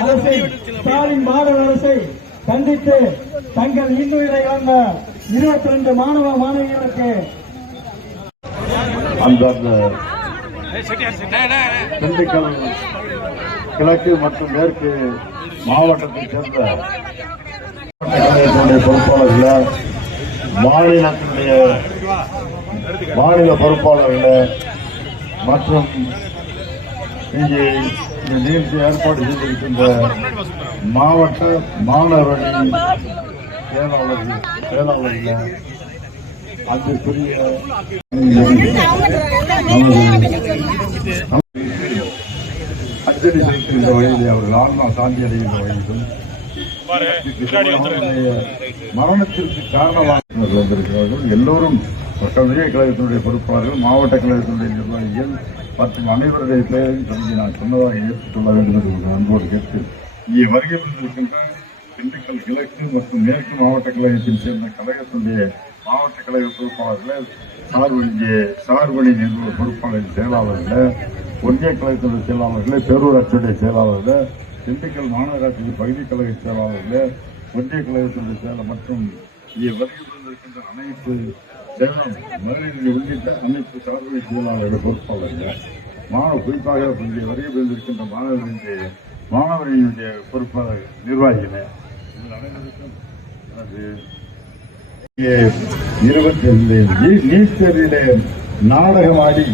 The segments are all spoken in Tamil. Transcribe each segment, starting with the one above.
அரசை ஸ்டாலின் மாடல் அரசை கண்டித்து தங்கள் இன்னுயிரை வந்த இருபத்தி ரெண்டு மாணவ மாணவிகளுக்கு அந்தந்த திண்டுக்கல் கிழக்கு மற்றும் மேற்கு மாவட்டத்தைச் சேர்ந்த பொறுப்பாளர்கள மாநிலத்தினுடைய மாநில பொறுப்பாளர்கள மற்றும் இங்கே இந்த நிகழ்ச்சி ஏற்பாடு செய்திருக்கின்ற மாவட்ட மாணவரணி செயலாளர்கள் செயலாளர்கள் அன்புக்குரிய அஞ்சலி செலுத்துகின்ற வகையில் அவர்கள் ஆன்மா சாந்தி அடைகின்ற வகையிலும் மரணத்திற்கு காரணமாக வந்திருக்கிறார்கள். எல்லோரும் கல்விய கழகத்தினுடைய பொறுப்பாளர்கள் மாவட்ட கழகத்தினுடைய நிர்வாகிகள் மற்றும் அனைவருடைய பெயரையும் சொல்லி நான் சொன்னதாக ஏற்றுக்கொள்ள வேண்டும் என்று உங்கள் அன்போடு கேட்டு இங்கே வருகை இருக்கின்ற திண்டுக்கல் கிழக்கு மற்றும் மேற்கு மாவட்ட கழகத்தில் சேர்ந்த கழகத்தினுடைய மாவட்ட கழக பொறுப்பாளர்கள் சார்பணி சார்பணி நிறுவன பொறுப்பாளரின் செயலாளர்கள் ஒன்றிய கழகத்தினுடைய செயலாளர்கள் பேரூராட்சியுடைய செயலாளர்கள் திண்டுக்கல் மாநகராட்சி பகுதி கழக செயலாளர்கள் ஒன்றிய கழகத்தினுடைய செயலர் மற்றும் இங்கே வருகை இருக்கின்ற அனைத்து செயலாளர் மகளிர் உள்ளிட்ட அனைத்து சார்பணி செயலாளர்கள் பொறுப்பாளர்கள் மாணவ குறிப்பாக இங்கே வருகை புரிந்திருக்கின்ற மாணவர்களுடைய மாணவர்களுடைய பொறுப்பாளர் நிர்வாகிகளே அனைவருக்கும் எனது இங்கே இருபத்தி ரெண்டு நீட் தேர்விலே நாடகமாடி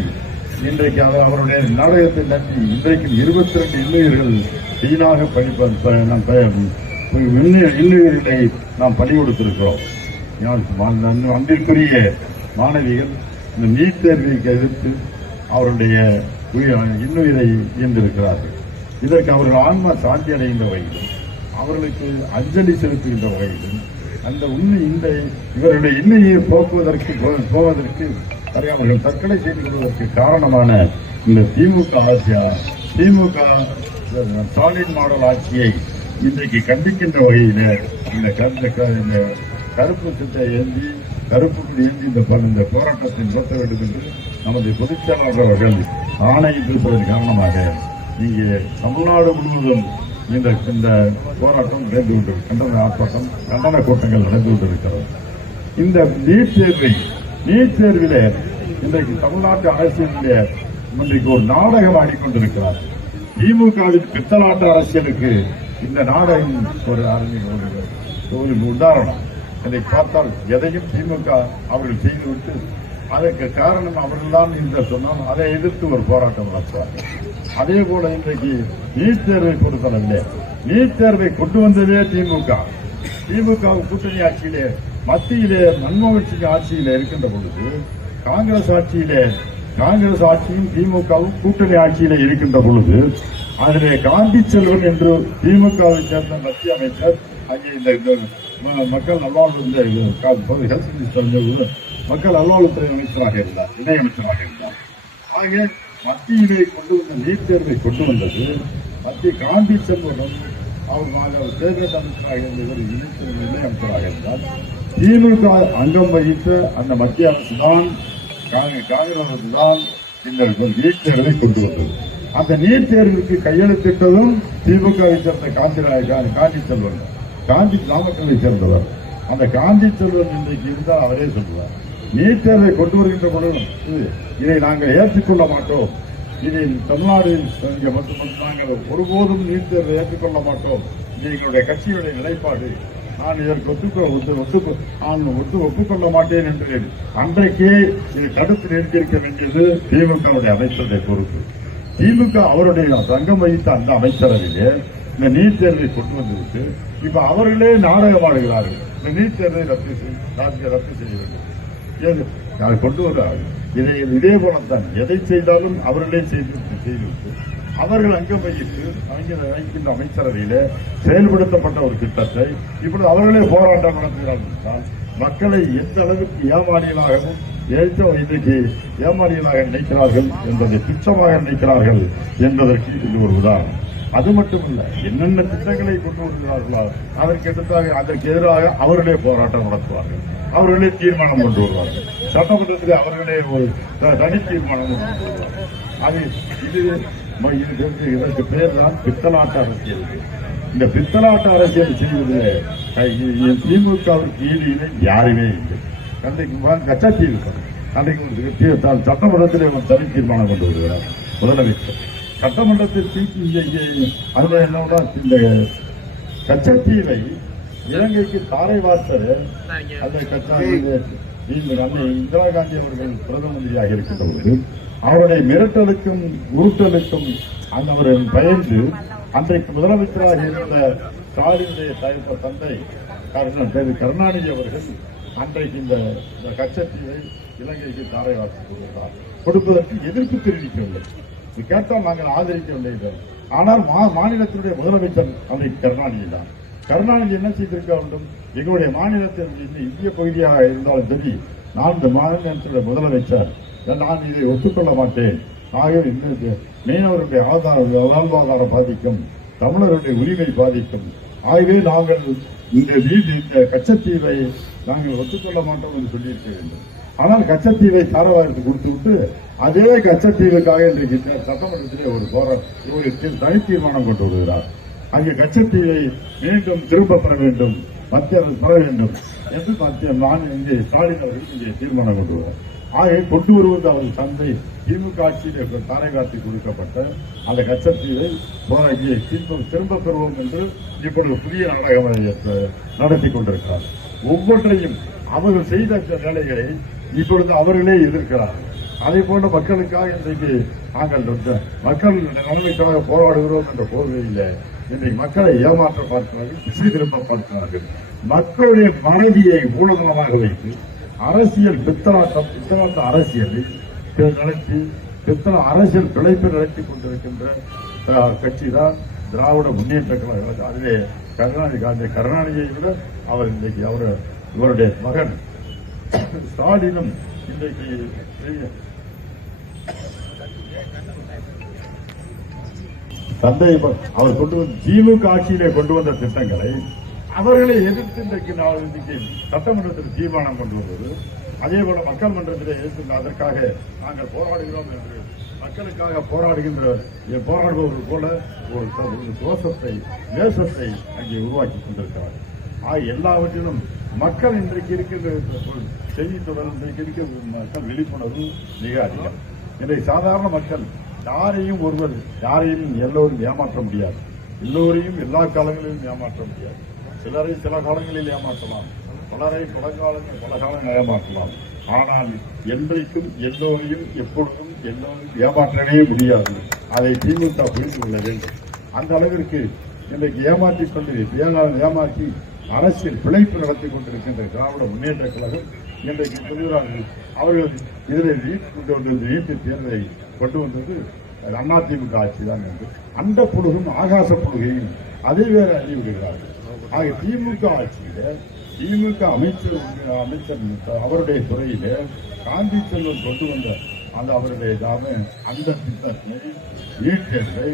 இன்றைக்கு அவர் அவருடைய நாடகத்தை நம்பி இன்றைக்கு இருபத்தி ரெண்டு இன்னுயிர்கள் வீணாக படிப்ப ப- நாம் ப- இன்னுயிர்களை நாம் பணி கொடுத்திருக்கிறோம் அன்பிற்குரிய மாணவிகள் இந்த நீட் தேர்வை எதிர்த்து அவருடைய உயிர் இன்னுயிரை ஈந்திருக்கிறார்கள் இதற்கு அவர்கள் ஆன்மா சாந்தி அடைகின்ற வகையிலும் அவர்களுக்கு அஞ்சலி செலுத்துகின்ற வகையிலும் அந்த உண்மை இந்த இவருடைய இன்னையை போக்குவதற்கு போவதற்கு அவர்கள் தற்கொலை செய்து கொள்வதற்கு காரணமான இந்த திமுக ஆட்சியா திமுக ஸ்டாலின் மாடல் ஆட்சியை இன்றைக்கு கண்டிக்கின்ற வகையில் இந்த கருந்த க- இந்த கருப்பு சட்டை ஏந்தி கருப்புக்கு ஏந்தி இந்த இந்த போராட்டத்தை நடத்த வேண்டும் என்று நமது பொதுச் செயலாளர் அவர்கள் ஆணையிட்டிருப்பதன் காரணமாக இங்கே தமிழ்நாடு முழுவதும் இந்த இந்த போராட்டம் நடந்து கொண்டு கண்டன ஆர்ப்பாட்டம் கண்டன கூட்டங்கள் நடந்து கொண்டிருக்கிறது. இந்த நீட் தேர்வை நீட் தேர்விலே இன்றைக்கு தமிழ்நாட்டு அரசியலிலே இன்றைக்கு ஒரு நாடகம் ஆடிக்கொண்டிருக்கிறார். திமுகவின் பித்தலாட்டு அரசியலுக்கு இந்த நாடகம் ஒரு அறிஞர் ஒரு- ஒரு உதாரணம். இதை பார்த்தால் எதையும் திமுக அவர்கள் செய்துவிட்டு அதற்கு காரணம் அவர்கள்தான் என்று சொன்னால் அதை எதிர்த்து ஒரு போராட்டம் நடத்துவார்கள். அதே போல இன்றைக்கு நீட் தேர்வை பொறுத்தளவில்லை நீட் தேர்வை கொண்டு வந்ததே திமுக. திமுக கூட்டணி ஆட்சியிலே மத்தியிலே மன்மோகன் சிங் ஆட்சியிலே இருக்கின்ற பொழுது காங்கிரஸ் ஆட்சியிலே காங்கிரஸ் ஆட்சியும் திமுகவும் கூட்டணி ஆட்சியிலே இருக்கின்ற பொழுது அதிலே காந்தி செல்வன் என்று திமுகவை சேர்ந்த மத்திய அமைச்சர் அங்கே இந்த மக்கள் நல்வாழ்வு கா- ஹெல்த் மினிஸ்டர் மக்கள் நல்வாழ்வுத்துறை அமைச்சராக இருந்தார் இணையமைச்சராக இருந்தார். ஆக மத்தியிலே கொண்டு வந்த நீட் தேர்வை கொண்டு வந்தது மத்திய காந்தி செல்வனும் அவர் நாங்கள் தேர்தல் அமைச்சராக இருந்தவர் இணைத்து இணையமைச்சராக இருந்தார். திமுக அங்கம் வகித்த அந்த மத்திய அரசு தான் காங்கிரஸ் அரசு தான் இந்த நீட் தேர்வை கொண்டு வந்தது. அந்த நீட் தேர்விற்கு கையெழுத்திட்டதும் திமுகவை சேர்ந்த காந்தி காந்தி செல்வன் காந்தி நாமக்கலை சேர்ந்தவர். அந்த காந்தி செல்வன் இன்றைக்கு இருந்தால் அவரே சொல்லுவார். நீட் தேர்வை கொண்டு வருகின்ற பொழுது இதை நாங்கள் ஏற்றுக்கொள்ள மாட்டோம். இதை தமிழ்நாடு இங்கே மட்டும் நாங்கள் ஒருபோதும் நீட் தேர்வை ஏற்றுக்கொள்ள மாட்டோம். இது எங்களுடைய கட்சியுடைய நிலைப்பாடு. நான் இதற்கு ஒத்துக்கொள்ள ஒத்து ஒத்துக்கொ நான் ஒத்து ஒப்புக்கொள்ள மாட்டேன் என்று அன்றைக்கே இது தடுத்து நிறுத்தியிருக்க வேண்டியது திமுகவுடைய அமைச்சருடைய பொறுப்பு. திமுக அவருடைய சங்கம் வகித்த அந்த அமைச்சரவையே இந்த நீட் தேர்வை கொண்டு வந்துவிட்டு இப்ப அவர்களே நாடகமாடுகிறார்கள் இந்த நீட் தேர்வை ரத்து செய்ய ரத்து ரத்து செய்ய வேண்டும் ஏது? கொண்டு வர்றார்கள் இதை இதே போலத்தான் எதை செய்தாலும் அவர்களே செய்து செய்துவிட்டு அவர்கள் அங்கம் வகித்து அமைக்கின்ற அமைச்சரவையில செயல்படுத்தப்பட்ட ஒரு திட்டத்தை இப்பொழுது அவர்களே போராட்டம் நடத்துகிறார்கள் என்றால் மக்களை எந்த அளவுக்கு ஏமாறியலாகவும் ஏற்ற இன்றைக்கு ஏமாறியலாக நினைக்கிறார்கள் என்பதை துச்சமாக நினைக்கிறார்கள் என்பதற்கு இது ஒரு உதாரணம். அது மட்டுமல்ல என்னென்ன திட்டங்களை கொண்டு வருகிறார்களோ அதற்கு எடுத்தாக அதற்கு எதிராக அவர்களே போராட்டம் நடத்துவார்கள். அவர்களே தீர்மானம் கொண்டு வருவார்கள். சட்டமன்றத்தில் அவர்களே ஒரு த- தனி தீர்மானம் கொண்டு வருவார்கள். அது இது ம- இதற்கு பேர் தான் பித்தலாட்ட அரசியல். இந்த பித்தலாட்ட அரசியல் செய்வதில் திமுகவிற்கு ஈடு இணை யாருமே இல்லை. அன்றைக்கு கச்சா தீர்வு அன்றைக்கு ஒரு சட்டமன்றத்திலே ஒரு தனி தீர்மானம் கொண்டு வருகிறார் முதலமைச்சர். சட்டமன்றத்தில் இங்கே அதுல என்னன்னா இந்த கச்சத்தீவை இலங்கைக்கு தாரை வார்த்தது அந்த நீங்கள் அன்னை இந்திரா காந்தி அவர்கள் பிரதம மந்திரியாக இருக்கின்ற போது அவருடைய மிரட்டலுக்கும் உருட்டலுக்கும் அந்த பயந்து அன்றைக்கு முதலமைச்சராக இருந்த ஸ்டாலினுடைய தயத்த தந்தை கருணாநிதி அவர்கள் அன்றைக்கு இந்த கச்சத்தீவை இலங்கைக்கு தாரை வார்த்து கொடுத்தார். கொடுப்பதற்கு எதிர்ப்பு தெரிவிக்கவில்லை. கேட்டால் நாங்கள் ஆதரிக்கவில்லை என்றார். ஆனால் மா- மாநிலத்தினுடைய முதலமைச்சர் அன்றைக்கு கருணாநிதி தான். கருணாநிதி என்ன செய்திருக்க வேண்டும்? எங்களுடைய மாநிலத்தில் இந்திய பகுதியாக இருந்தாலும் சரி நான் இந்த மாநிலத்தினுடைய முதலமைச்சர். நான் இதை ஒத்துக்கொள்ள மாட்டேன்? ஆகவே இந்த மீனவருடைய ஆதார வாழ்வாதாரம் பாதிக்கும் தமிழருடைய உரிமை பாதிக்கும். ஆகவே நாங்கள் இந்த வீடு இந்த கச்சத்தீவை நாங்கள் ஒத்துக்கொள்ள மாட்டோம் என்று சொல்லியிருக்க வேண்டும். ஆனால் கச்சத்தீவை தாரவாரத்து கொடுத்து விட்டு அதே கச்சத்தீவுக்காக இன்றைக்கு சட்டமன்றத்திலே ஒரு போராட்டம் ஒரு தனி தீர்மானம் கொண்டு வருகிறார். அங்கே கச்சத்தீவை மீண்டும் திரும்ப பெற வேண்டும் மத்திய அரசு பெற வேண்டும் என்று மத்திய நான் இங்கே ஸ்டாலின் அவர்கள் இங்கே தீர்மானம் கொண்டு வருவார் ஆகவே கொண்டு வருவது அவர்கள் தந்தை திமுக ஆட்சியில் தாரை காட்டி கொடுக்கப்பட்ட அந்த கச்சத்தீவை போரா- திரும்ப திரும்ப பெறுவோம் என்று இப்பொழுது புதிய நாடகம் நடத்தி கொண்டிருக்கிறார். ஒவ்வொன்றையும் அவர்கள் செய்த வேலைகளை இப்பொழுது அவர்களே இருக்கிறார் அதை போன்ற மக்களுக்காக இன்றைக்கு நாங்கள் மக்கள் நன்மைக்காக போராடுகிறோம் என்ற போர்வையில் இன்றைக்கு மக்களை ஏமாற்ற பார்க்கிறார்கள் திசை திரும்ப பார்க்கிறார்கள். மக்களுடைய மனைவியை மூலதனமாக வைத்து அரசியல் பித்தலாட்டம் பித்தலாட்ட அரசியலை நடத்தி பித்தள அரசியல் பிழைப்பை நடத்தி கொண்டிருக்கின்ற கட்சி தான் திராவிட முன்னேற்ற கழகம் அதிலே கருணாநிதி காந்தி கருணாநிதியை விட அவர் இன்றைக்கு அவர் இவருடைய மகன். ஸ்டாலினும் இன்றைக்கு தந்தை அவர் கொண்டு வந்த திமுக ஆட்சியிலே கொண்டு வந்த திட்டங்களை அவர்களை எதிர்த்து இன்றைக்கு நான் இன்றைக்கு சட்டமன்றத்தில் தீர்மானம் கொண்டு வந்தது. அதே போல மக்கள் மன்றத்திலே எதிர்த்து அதற்காக நாங்கள் போராடுகிறோம் என்று மக்களுக்காக போராடுகின்ற போராடுபவர்கள் போல ஒரு தோஷத்தை தேசத்தை அங்கே உருவாக்கி கொண்டிருக்கிறார் ஆக எல்லாவற்றிலும் மக்கள் இன்றைக்கு இருக்கின்ற செய்தி தொடர்பு மக்கள் விழிப்புணர்வு மிக அதிகம். இன்றைக்கு சாதாரண மக்கள் யாரையும் ஒருவர் யாரையும் எல்லோரும் ஏமாற்ற முடியாது. எல்லோரையும் எல்லா காலங்களிலும் ஏமாற்ற முடியாது. சிலரை சில காலங்களில் ஏமாற்றலாம். பலரை பல காலங்கள் பல காலங்கள் ஏமாற்றலாம். ஆனால் என்றைக்கும் எல்லோரையும் எப்பொழுதும் எல்லோரும் ஏமாற்றவே முடியாது. அதை திமுக புரிந்து கொள்ள வேண்டும். அந்த அளவிற்கு இன்றைக்கு ஏமாற்றிக் கொண்டு ஏமாற்றி அரசியல் பிழைப்பு நடத்தி கொண்டிருக்கின்ற திராவிட முன்னேற்ற கழகம் இன்றைக்கு சொல்கிறார்கள் அவர்கள் இதில் நீட் கொண்டு வந்த தேர்தலை கொண்டு வந்தது அதிமுக ஆட்சி தான் என்று. அந்த புழுகும் ஆகாச புழுகையும் அதே வேற அள்ளி விடுகிறார்கள் ஆக திமுக ஆட்சியில திமுக அமைச்சர் அமைச்சர் அவருடைய துறையில காந்தி செல்வன் கொண்டு வந்த அந்த அவருடைய தாம அந்த திட்டத்தை நீட்டத்தை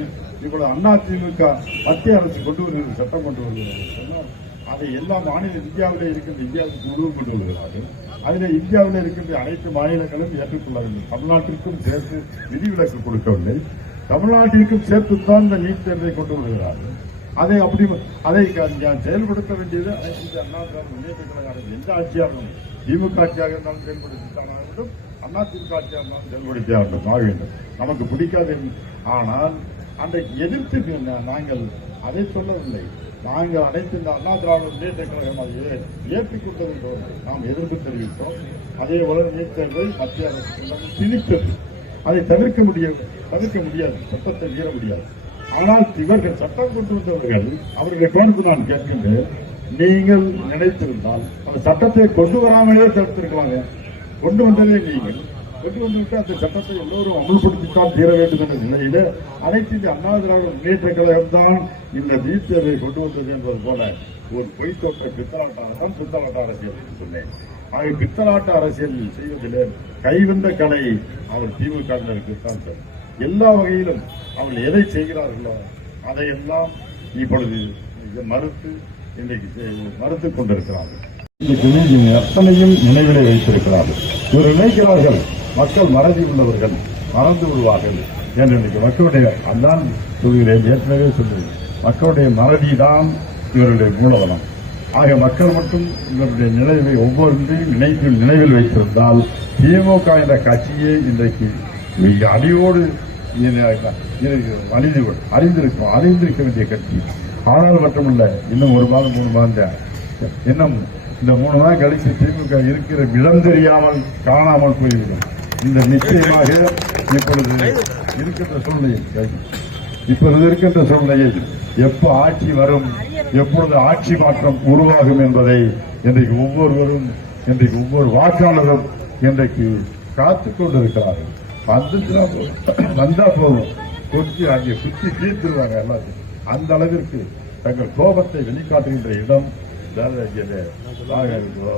இவ்வளவு அண்ணா திமுக மத்திய அரசு கொண்டு வருகிறது சட்டம் கொண்டு வருகிறது சொன்னால் அதை எல்லா மாநில இந்தியாவிலே இருக்கின்ற இந்தியாவுக்கு முழுவதும் கொண்டு வருகிறார்கள். அதில் இந்தியாவில் இருக்கின்ற அனைத்து மாநிலங்களும் ஏற்றுக்கொள்ளவில்லை. தமிழ்நாட்டிற்கும் சேர்த்து விதிவிலக்கு கொடுக்கவில்லை. தமிழ்நாட்டிற்கும் சேர்த்துத்தான் இந்த நீட் தேர்வை கொண்டு வருகிறார்கள். அதை அப்படி அதை செயல்படுத்த வேண்டியது அனைத்து அண்ணா திராவிட முன்னேற்ற கழக எந்த ஆட்சியாகவும் திமுக ஆட்சியாக இருந்தாலும் செயல்படுத்தித்தான் ஆக வேண்டும். அண்ணா திமுக ஆட்சியாக இருந்தாலும் செயல்படுத்தி ஆக வேண்டும். ஆக வேண்டும். நமக்கு பிடிக்காது ஆனால் அன்றைக்கு எதிர்த்து நாங்கள் அதை சொல்லவில்லை. நாங்கள் அனைத்து இந்த அண்ணா திராவிட முன்னேற்ற கழகம் அதை ஏ- ஏற்றுக்கொண்டது நாம் எதிர்ப்பு தெரிவித்தோம். அதே போல நீட் தேர்வை மத்திய அரசு திணித்தது. அதை தவிர்க்க முடியாது தவிர்க்க முடியாது. சட்டத்தை மீற முடியாது. ஆனால் இவர்கள் சட்டம் கொண்டு வந்தவர்கள் அவர்களை பார்த்து நான் கேட்கின்றேன். நீங்கள் நினைத்திருந்தால் அந்த சட்டத்தை கொண்டு வராமலே தடுத்திருக்கலாங்க கொண்டு வந்ததே நீங்கள். கொண்டு வந்துவிட்டு அந்த சட்டத்தை எல்லோரும் அமல்படுத்தித்தான் தீர வேண்டும் என்ற நிலையில அனைத்து இந்த அண்ணா திராவிட முன்னேற்ற கழகம் தான் இந்த நீட் கொண்டு வந்தது என்பது போல ஒரு பொய் தோற்ற பித்தலாட்டம் பித்தலாட்ட அரசியல் என்று சொன்னேன். ஆக பித்தலாட்ட அரசியல் செய்வதிலே கைவந்த கலை அவர் திமுகவினருக்கு தான் சார் எல்லா வகையிலும் அவர்கள் எதை செய்கிறார்களோ அதையெல்லாம் இப்பொழுது மறுத்து இன்றைக்கு மறுத்து மறுத்துக் கொண்டிருக்கிறார்கள். இன்றைக்கு நீ- அத்தனையும் நினைவிலே வைத்திருக்கிறார்கள். இவர் நினைக்கிறார்கள் மக்கள் மறதி உள்ளவர்கள் மறந்து விடுவார்கள். என்று இன்னைக்கு மக்களுடைய அதான் சொல்கிறேன் ஏற்கனவே சொல்லுவேன் மக்களுடைய மறதி தான் இவருடைய மூலதனம். ஆக மக்கள் மட்டும் இவருடைய நினைவை ஒவ்வொன்றையும் நினைவில் நினைவில் வைத்திருந்தால் திமுக என்ற கட்சியே இன்றைக்கு மிக அடியோடு அழிந்து அறிந்திருக்கும் அறிந்திருக்க வேண்டிய கட்சி. ஆனால் மட்டுமல்ல இன்னும் ஒரு மாதம் மூணு மாதம். இன்னும் இந்த மூணு மாதம் கழித்து திமுக இருக்கிற இடம் தெரியாமல் காணாமல் போய்விடும். இந்த நிச்சயமாக இப்பொழுது இருக்கின்ற சூழ்நிலை. இப்பொழுது இருக்கின்ற சூழ்நிலையில் எப்ப ஆட்சி வரும் எப்பொழுது ஆட்சி மாற்றம் உருவாகும் என்பதை இன்றைக்கு ஒவ்வொருவரும் இன்றைக்கு ஒவ்வொரு வாக்காளரும் இன்றைக்கு காத்துக் கொண்டிருக்கிறார்கள். வந்துச்சுன்னா போதும். வந்தா போதும். கொஞ்சி அங்கே சுத்தி தீர்த்துருவாங்க எல்லாத்தையும். அந்த அளவிற்கு தங்கள் கோபத்தை வெளிக்காட்டுகின்ற இடம்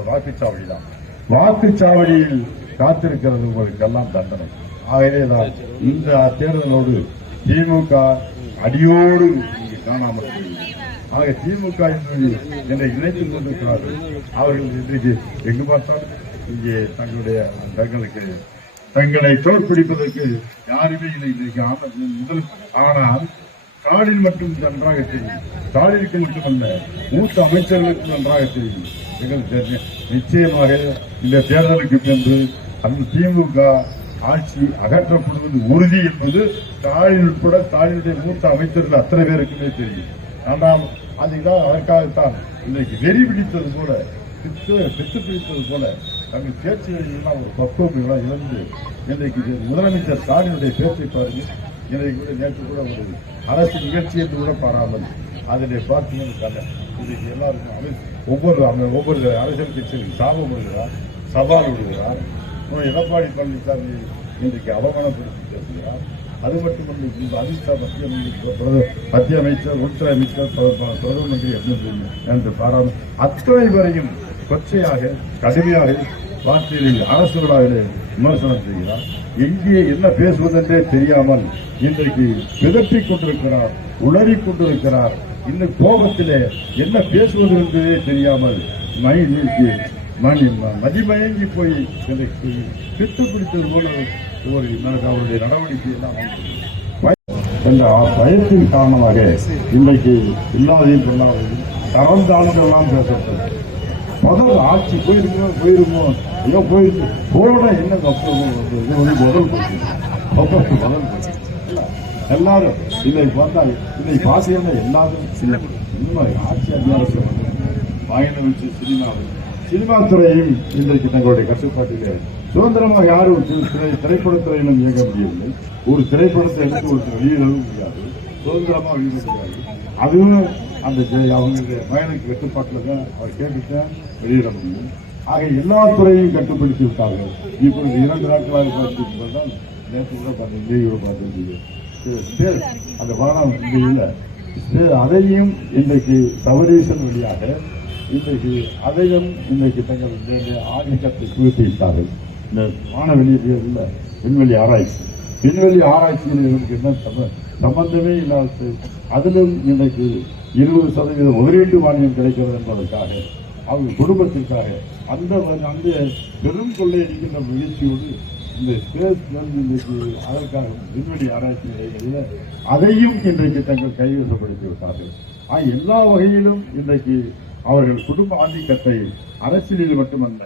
வாக்குச்சாவடி தான் வாக்குச்சாவடியில் காத்திருக்கிறது உங்களுக்கெல்லாம் தண்டனை. ஆகவேதான் இந்த தேர்தலோடு திமுக அடியோடு காணாமல் ஆக திமுக என்று என்னை இணைத்துக் கொண்டிருக்கிறார்கள். அவர்கள் இன்றைக்கு எங்கு பார்த்தாலும் இங்கே தங்களுடைய தங்களுக்கு தங்களை தோற்பிடிப்பதற்கு யாருமே இல்லை இன்றைக்கு முதல். ஆனால் ஸ்டாலின் மட்டும் நன்றாக தெரியும். ஸ்டாலினுக்கு மட்டுமல்ல மூத்த அமைச்சர்களுக்கு நன்றாக தெரியும். எங்களுக்கு நிச்சயமாக இந்த தேர்தலுக்கு சென்று அந்த திமுக ஆட்சி அகற்றப்படுவது உறுதி என்பது ஸ்டாலின் உட்பட ஸ்டாலினுடைய மூத்த அமைச்சர்கள் அத்தனை பேருக்குமே தெரியும். ஆனால் அதுதான் அதற்காகத்தான் இன்றைக்கு வெறி பிடித்தது போல பித்து பித்து பிடித்தது போல தங்கள் பேச்சுகளில் ஒரு பக்குவம் எல்லாம் இழந்து இன்றைக்கு முதலமைச்சர் ஸ்டாலினுடைய பேச்சை பாருங்க இன்றைக்கு கூட நேற்று கூட ஒரு அரசு நிகழ்ச்சி என்று கூட பாராமல் அதனை பார்த்தீங்கன்னு இன்றைக்கு எல்லாருக்கும் அமை- ஒவ்வொரு ஒவ்வொரு அரசியல் கட்சிகளுக்கு சாபம் விடுகிறார் சவால் விடுகிறார் எடப்பாடி பழனிசாமி இன்றைக்கு அவமானப்படுத்தி அது மட்டுமல்ல இந்த அமித்ஷா மத்திய மத்திய அமைச்சர் உள்துறை அமைச்சர் பிர- பிரதம மந்திரி என்று- என்று பாராமல் அத்தனை வரையும் கொச்சையாக கடுமையாக வார்த்தைகளில் அரசுகளாக விமர்சனம் செய்கிறார். எங்கே என்ன பேசுவதென்றே தெரியாமல் இன்றைக்கு பிதற்றிக் கொண்டிருக்கிறார் உளறி கொண்டிருக்கிறார். இந்த கோபத்திலே என்ன பேசுவது என்பதே தெரியாமல் மை நீக்கி மணி மதிமயங்கி போய் இன்றைக்கு பித்து பிடித்தது போல ஒரு அவருடைய நடவடிக்கை எல்லாம் என்ற பயத்தின் காரணமாக இன்றைக்கு இல்லாதையும் சொல்லாதையும் தரந்தானதெல்லாம் பேசப்பட்டது. முதல் ஆட்சி போயிருமோ போயிருமோ? ஐயோ போயிருக்கு. போன என்ன தப்பு? இது வந்து முதல் போச்சு முதல் போச்சு. எல்லாரும் இதை பார்த்தா இதை பார்த்தீங்கன்னா எல்லாரும் ஆட்சி அதிகாரத்தில் வாயின வச்சு சினிமாவில் சினிமா துறையும் இன்றைக்கு தங்களுடைய கட்டுப்பாட்டிலே. சுதந்திரமாக யாரும் திரை திரைப்படத்துறையிலும் இயங்க முடியவில்லை. ஒரு திரைப்படத்தை எடுத்து ஒரு வெளியிடவும் முடியாது. சுதந்திரமாக வெளியிட அதுவும் அந்த அவங்களுடைய பயனுக்கு கட்டுப்பாட்டில் தான் அவர் கேட்டுத்தான் வெளியிட முடியும். ஆக எல்லா துறையும் கட்டுப்படுத்தி விட்டார்கள். இப்பொழுது இரண்டு நாட்களாக பார்த்துட்டு நேற்று கூட பார்த்தீங்க கூட பார்த்துருக்கீங்க அந்த பாடம் இங்கே இல்லை அதையும் இன்றைக்கு சவரேசன் வழியாக இன்றைக்கு அதையும் இன்றைக்கு தங்கள் இந்த ஆதிக்கத்தை புகுத்தி விட்டார்கள் இந்த வானவெளியில் விண்வெளி ஆராய்ச்சி. விண்வெளி ஆராய்ச்சியில் இவருக்கு என்ன சம்பந்தமே இல்லாத அதிலும் இன்றைக்கு இருபது சதவீத முதலீட்டு மானியம் கிடைக்கிறது என்பதற்காக அவங்க குடும்பத்திற்காக அந்த அந்த பெரும் கொள்ளையடிக்கின்ற முயற்சியோடு இந்த ஸ்பேஸ் இன்றைக்கு அதற்காக விண்வெளி ஆராய்ச்சி நிலையங்களில் அதையும் இன்றைக்கு தங்கள் கைவசப்படுத்தி விட்டார்கள். எல்லா வகையிலும் இன்றைக்கு அவர்கள் குடும்ப ஆதிக்கத்தை அரசியலில் மட்டுமல்ல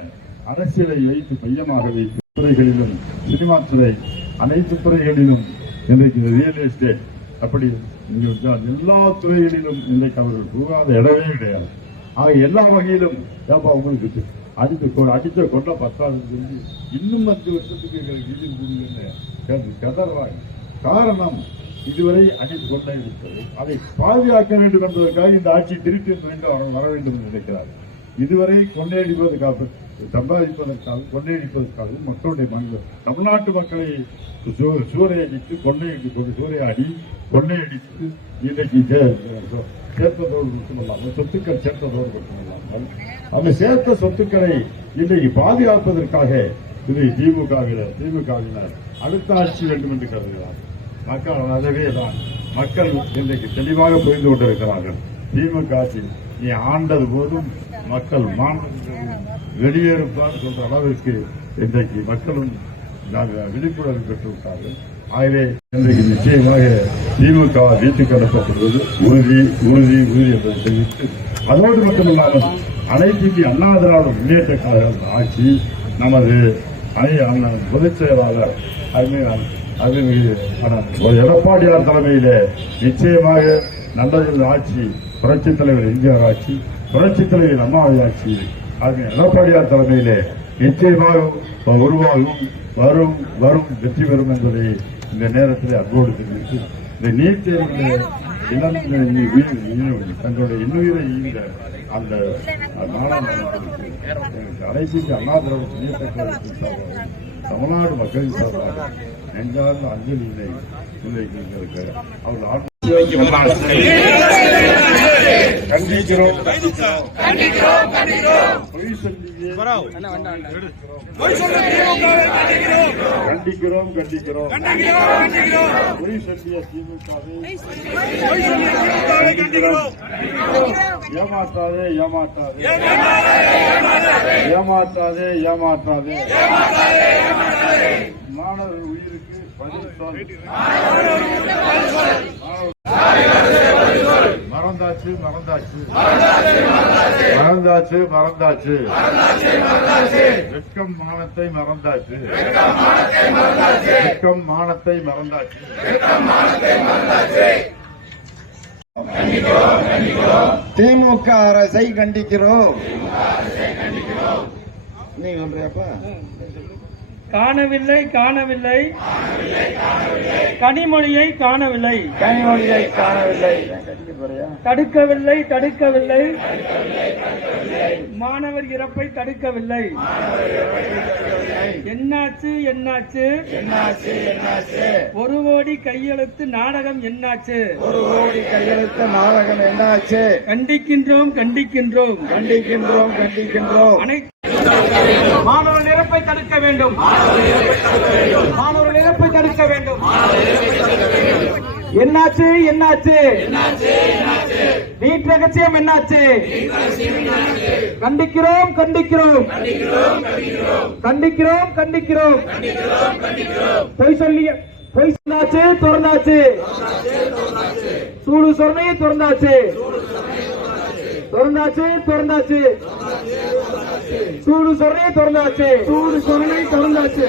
அரசியலை வைத்து மையமாக வைத்து துறைகளிலும் சினிமா துறை அனைத்து துறைகளிலும் இன்றைக்கு ரியல் எஸ்டேட் அப்படி எல்லா துறைகளிலும் இன்றைக்கு அவர்கள் போகாத இடமே கிடையாது. ஆக எல்லா வகையிலும் ஏப்பா உங்களுக்கு அடித்த அடித்த கொண்ட பத்தாவது சொல்லி இன்னும் அஞ்சு வருஷத்துக்கு எங்களுக்கு நிதி கதறாங்க காரணம் இதுவரை அடித்து கொண்டே இருக்கிறது அதை பாதுகாக்க வேண்டும் என்பதற்காக இந்த ஆட்சி திருப்பி மீண்டும் அவர்கள் வர வேண்டும் என்று நினைக்கிறார். இதுவரை கொள்ளையடிப்பதற்காக சம்பாதிப்பதற்காக கொள்ளையடிப்பதற்காகவும் மக்களுடைய மனித தமிழ்நாட்டு மக்களை சூ- சூறையடித்து கொள்ளையடித்து கொண்டு சூறையாடி கொள்ளையடித்து இன்றைக்கு சேர்த்ததோடு மட்டுமல்லாமல் சொத்துக்கள் சேர்த்ததோடு மட்டுமல்லாமல் அந்த சேர்த்த சொத்துக்களை இன்றைக்கு பாதுகாப்பதற்காக இதை திமுகவினர் திமுகவினர் அடுத்த ஆட்சி வேண்டும் என்று கருதுகிறார் மக்கள் அதவே தான். மக்கள் இன்றைக்கு தெளிவாக புரிந்து கொண்டிருக்கிறார்கள். திமுக ஆட்சி நீ ஆண்டது போதும் மக்கள் மாண்டது வெளியேறுப்பார் சொல்ற அளவிற்கு இன்றைக்கு மக்களும் விழிப்புணர்வு பெற்றுவிட்டார்கள். ஆகவே இன்றைக்கு நிச்சயமாக திமுக வீட்டுக்கு அனுப்பப்படுவது உறுதி உறுதி உறுதி என்பதை தெரிவித்து அதோடு மட்டுமில்லாமல் அனைத்து இந்திய அண்ணா திராவிட முன்னேற்ற கழக ஆட்சி நமது அணி அண்ணன் பொதுச் செயலாளர் அருமை அது ஒரு எடப்பாடியார் தலைமையிலே நிச்சயமாக நல்லது ஆட்சி புரட்சி தலைவர் எம்ஜிஆர் ஆட்சி புரட்சி தலைவர் அம்மாவை ஆட்சி அது எடப்பாடியார் தலைமையிலே நிச்சயமாக உருவாகும் வரும் வரும் வெற்றி பெறும் என்பதை இந்த நேரத்தில் அன்போடு தெரிவித்து இந்த நீட் தேர்வில் இளம் தங்களுடைய இன்னுயிரை ஈந்த அந்த மாணவர்களுக்கு அனைத்து அண்ணா திராவிட தமிழ்நாடு மக்களின் சார்பாக நெஞ்சார்ந்த அஞ்சலியினை முன்வைக்கின்றதற்கு அவர்கள் ஆட்சி கண்டிக்கிறோம் பொய் சொல்லியே கண்டிக்கிறோம். கண்டிக்கிறோம் பொய் சொல்லிய திமுகவை கண்டிக்கிறோம் ஏமாற்றாதே ஏமாற்றாதே ஏமாற்றாதே ஏமாற்றாதே மாணவர் உயிருக்கு பதில் சொல் மறந்தாச்சு மறந்தாச்சு. மறந்தாச்சு மறந்தாச்சு. வெட்கம் மானத்தை மறந்தாச்சு. வெட்கம் மானத்தை மறந்தாச்சு. திமுக அரசை கண்டிக்கிறோம். நீங்க சொல்றியாப்பா? காணவில்லை காணவில்லை. கனிமொழியை காணவில்லை. கனிமொழியை காணவில்லை. தடுக்கவில்லை தடுக்கவில்லை. மாணவர் இறப்பை தடுக்கவில்லை. என்னாச்சு என்னாச்சு? என்னாச்சு என்னாச்சு? ஒரு கோடி கையெழுத்து நாடகம் என்னாச்சு? ஒரு கோடி கையெழுத்த நாடகம் என்னாச்சு? கண்டிக்கின்றோம் கண்டிக்கின்றோம். கண்டிக்கின்றோம் கண்டிக்கின்றோம். அனைத்து மாணவர் நிரப்பை தடுக்க வேண்டும். மாணவர் நிரப்பை தடுக்க வேண்டும். என்னாச்சு என்னாச்சு? நீட் ரகசியம் என்னாச்சு? கண்டிக்கிறோம் கண்டிக்கிறோம். கண்டிக்கிறோம் கண்டிக்கிறோம். பொய் சொல்லிய பொய் சொன்னாச்சு திறந்தாச்சு. சூடு சொன்னையும் திறந்தாச்சு. திறந்தாச்சு திறந்தாச்சு. சூடு சொன்னையை திறந்தாச்சு. சூடு சொன்னை திறந்தாச்சு.